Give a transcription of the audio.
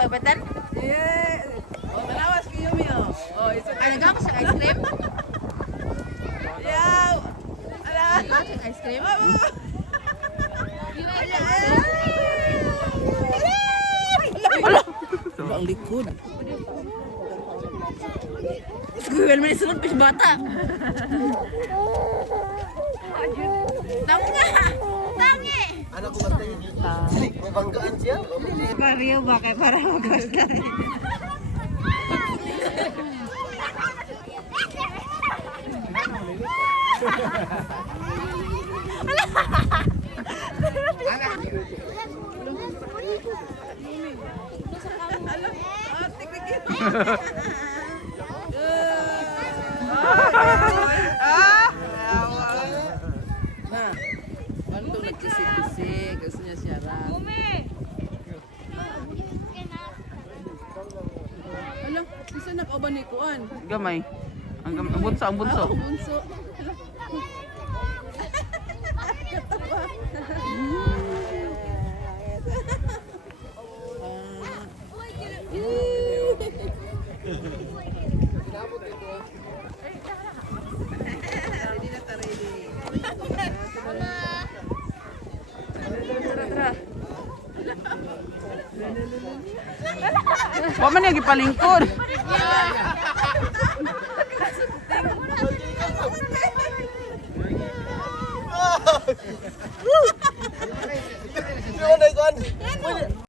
Betul? Yeah. Oh, malawas kiyomi oh. Oh, it's okay. Ada nggak masuk ice cream? Yeah. Ala. Masuk ice cream? Ang likod. Gue main sunut pis bata. Tahu nggak? Tangi. Anak ko matay. May banggaan siya. Mario pakai para magkasta. Nah, bantu nagkisik-kisik, gusto niya siarap. Alam, isa na kauban ni Kuan. Gamay. Ang bunso, ang bunso. Oh, bunso. Wa man yung gipalingkod. Ano na ikaw?